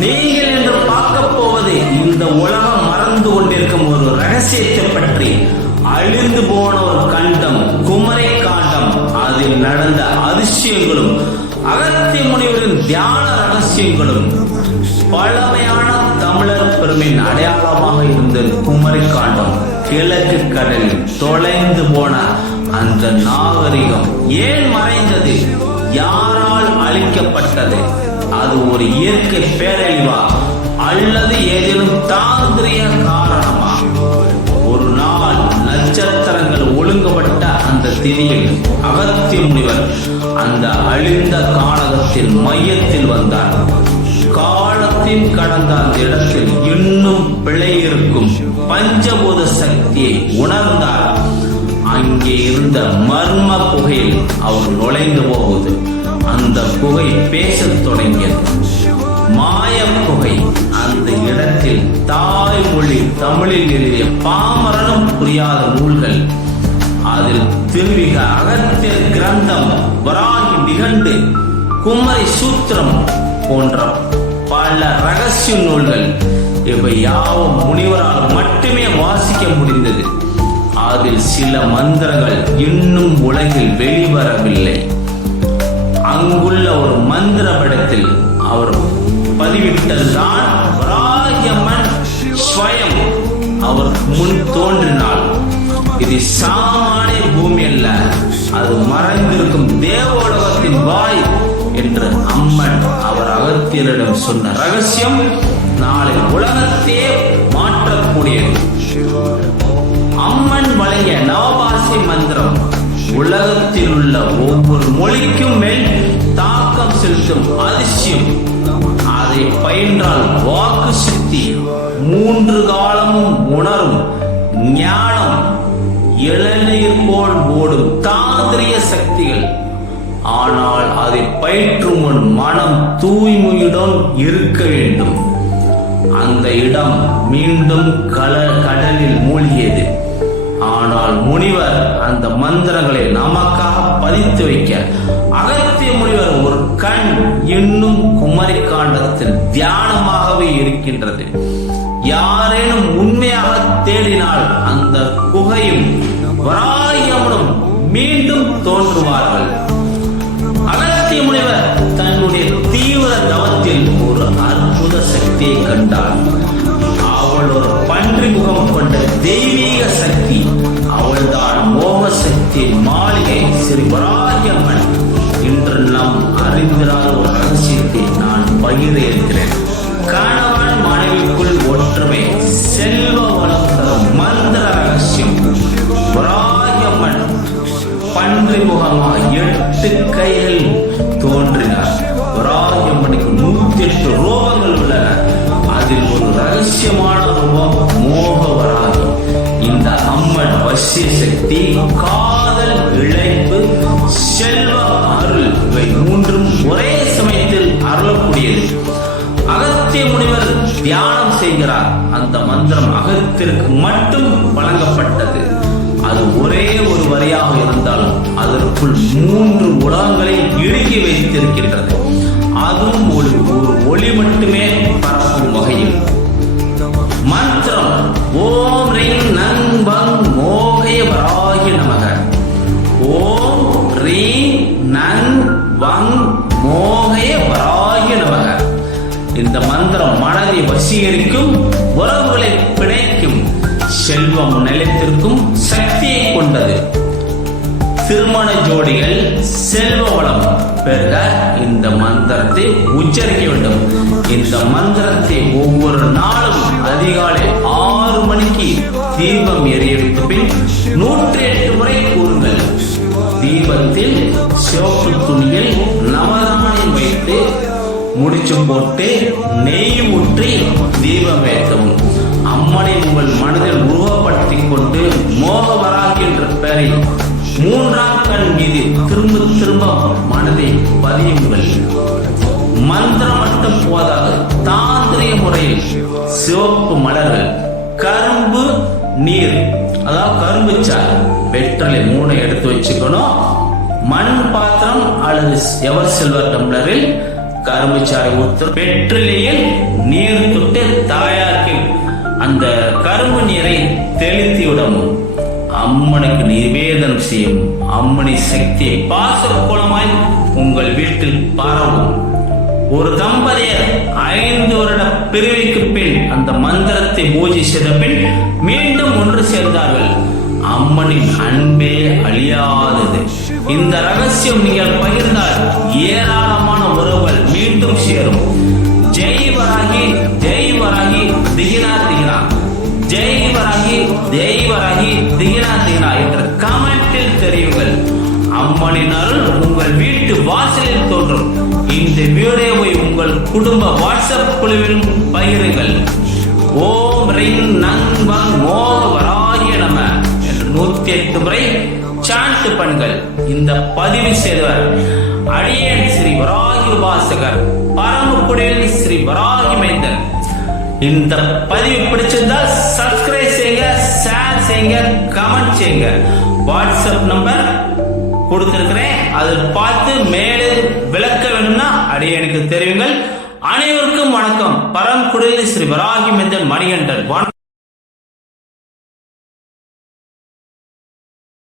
நீங்கள் என்று பார்க்க போவது இந்த உலகம் மறந்து கொண்டிருக்கும் ஒரு ரகசியத்தை பற்றி. அழிந்து போன ஒரு கண்டம், குமரி காண்டம், அதில் நடந்த அதிசயங்களும் அகத்திய முனிவரின் தியான ரகசியங்களும் பழமையான தமிழர் பெருமையின் அடையாளமாக இருந்த குமரி காண்டம், கிழக்கு கடலில் தொலைந்து போன அந்த நாகரிகம் ஏன் மறைந்தது? யாரால் அழிக்கப்பட்டது? அது ஒரு இயற்கை பேரழிவா அல்லது ஏதேனும் தாந்திரிய காரணமா? ஒரு நாள் நட்சத்திரங்கள் ஒழுங்குபட்ட அந்த திதியில் அகத்திய முனிவர் அந்த அழிந்த கானகத்தின் மையத்தில் வந்தார். காலத்தின் கடந்த அந்த இடத்தில் இன்னும் பிழை இருக்கும் பஞ்சபூத சக்தியை உணர்ந்தார். அங்கே இருந்த மர்ம குகையில் அவர் நுழைந்து போகுது. அந்த குகை பேசத் தொடங்கியது. மாய குகை. அந்த இடத்தில் தாய்மொழி தமிழில் எழுதிய பாமரனும் புரியாத நூல்கள், அதில் திருவிக, அகத்திய கிரந்தம், வராகி நிகண்டு, குமரி சூத்திரம் போன்ற பல ரகசிய நூல்கள், இவை யாவும் முனிவரால் மட்டுமே வாசிக்க முடிந்தது. அதில் சில மந்திரங்கள் இன்னும் உலகில் வெளிவரவில்லை. அங்குள்ள ஒரு மந்திர படத்தில் அவர் பதிவிட்டதுதான் வராகியம்மன் ஸ்வயம் அவர் முன் தோன்றினாள். இது சாமானிய பூமி அல்ல, அது மறைந்திருக்கும் தேவோலகத்தின் வாய் என்று அம்மன் அவர் அகத்தியரிடம் சொன்ன ரகசியம் நாளை உலகத்தையே மாற்றக்கூடியது. அம்மன் வழங்கிய நவபாசி மந்திரம் உலகத்தில் உள்ள ஒவ்வொரு மொழிக்கும் மேல் தாக்கம் செலுத்தும் அதிசயம். அதை பயின்றால் வாக்கு சக்தி, 3 காலமும் உணரும் ஞானம், இளநீர் போல் ஓடும் தாந்திரிய சக்திகள். ஆனால் அதை பயிற்றும் முன் மனம் தூய்மையுடன் இருக்க வேண்டும். அந்த இடம் மீண்டும் கடலில் மூழ்கியது. ஆனால் முனிவர் அந்த மந்திரங்களை நமக்காக பதித்து வைக்க அகத்திய முனிவர் ஒரு கண் இன்னும் குமரி காண்டத்தில் தியானமாகவே இருக்கின்றது. யாரேனும் உண்மையாக தேடினால் அந்த குகையும் வராகியம்மனும் மீண்டும் தோன்றுவார்கள். அகத்திய முனிவர் தன்னுடைய தீவிர தவத்தில் ஒரு அற்புத சக்தியை கண்டார். அவள் ஒரு பன்றி முகம் கொண்ட தெய்வீக சக்தி. அவள்தான் மோக சக்தி மாளிகை ஸ்ரீ வராகியம்மன். இன்று நாம் அறிந்திராத ஒரு ரகசியத்தை நான் பகிர இருக்கிறேன். கணவன் மனைவிக்குள் ஒற்றுமை, செல்வ வளம் தரும் மந்திர ரகசியம். வராகியம்மன் பன்றி முகமாக 8 கைகள் தோன்றினார். வராகியம்மனுக்கு 108 ரூபங்கள் உள்ளன. அதில் ஒரு ரகசியமான ரூபம் மோக வராகி. இந்த அம்மன் வசிய சக்தி, காதல், இழைப்பு, செல்வ, அருள், இவை 3ம் ஒரே சமயத்தில் அருளக்கூடியது. அகத்திய முனிவர் தியானம் செய்கிறார். அந்த மந்திரம் அகத்திற்கு மட்டும் வழங்கப்பட்டது. அது ஒரே ஒரு வரியாக இருந்தாலும் அதற்குள் 3 உலகங்களை இறுக்கி வைத்திருக்கின்றது. அதுவும் ஒரு ஒளி மட்டுமே பரப்பும் வகையில். மந்திரம் ஓம் ரீம் நங் பங் மோகய வராகி நமக. ஓம் ரீம் நங் வங் மோகய வராகி நமக. இந்த மந்திரம் மனதை வசீகரிக்கும், உறவுகளை பிணைக்கும், செல்வம் நிலைத்திருக்கும் சக்தியை கொண்டது. திருமண ஜோடிகள் செல்வ வளம் பெருக இந்த மந்திரத்தை உச்சரிக்க வேண்டும். இந்த மந்திரத்தை ஒவ்வொரு நாளும் அதிகாலை 6 மணிக்கு தீபம் எரியவிட்டு பின் 108 முறை கூறுங்கள். தீபத்தில் சிவப்பு துணியில் நவதானியம் வைத்து முடிச்சு போட்டு நெய் ஊற்றி தீபம் ஏற்றவும். அம்மனை உங்கள் மனதில் உருவப்படுத்திக் கொண்டு மோக வராகி என்ற பெயரில் 3ஆம் கண் மீது திரும்ப திரும்ப மனதை பதியுங்கள். மந்திரம் மட்டும் போதாது, தாந்திரிய முறையில் சிவப்பு மலர்கள், கரும்பு நீர், அதாவது கரும்பு சாறு, வெற்றலை 3 எடுத்து வச்சுக்கணும். மண் பாத்திரம் அல்லது எவர் சில்வர் டம்ளரில் கரும்புச்சாறு ஊற்று வெற்றிலையில் நீர் தொட்டு தாயாருக்கு அந்த கரும்பு நீரை தெளித்து விடவும் அம்மனுக்கு நிவேதனம் செய்யும். அம்மனி சக்தியை பாசக்குளமாய் உங்கள் வீட்டில் பரவும். ஒரு தம்பதியர் 5 வருட பிரிவுக்கு பின் அந்த மந்திரத்தை பூஜை செய்த பின் மீண்டும் ஒன்று சேர்ந்தார்கள். அம்மனின் அன்பே அழியாதது. இந்த ரகசியம் நீங்கள் பகிர்ந்தால் ஏராளமான உறவுகள் மீண்டும் சேரும். ஜெய் வராகி ஜெய் வராகி திகினா திகினா, ஜெய் வராகி ஜெய் வராகி திகினா திகினா என்ற கமெண்டில் தெரியுங்கள். அம்மனின் அருள் உங்கள் வீட்டு வாசலில் தோன்றும். இந்த வீடியோவை உங்கள் குடும்ப வாட்ஸ்அப் குழுவிலும் பகிருங்கள். ஓம் ரிங் நங் வங் மோக வராகிய நம 108 முறை சாண்ட் பண்ணுங்கள். இந்த பதிவு செய்தவர் அடியேன் ஸ்ரீ வராகி உபாசகர், பரமக்குடியில் ஸ்ரீ வராகி மைந்தன். இந்த பதிவு பிடிச்சிருந்தால் சப்ஸ்கிரைப் செய்யுங்க, ஷேர் செய்யுங்க, கமெண்ட் செய்யுங்க. வாட்ஸ்அப் நம்பர் கொடுத்திருக்கிறேன், அதை பார்த்து மேலே விளக்க வேணும்னா அடியேனுக்கு தெரியுங்கள். அனைவருக்கும் வணக்கம். பரமக்குடியில் ஸ்ரீ வராகி மைந்தன் மணிகண்டன்.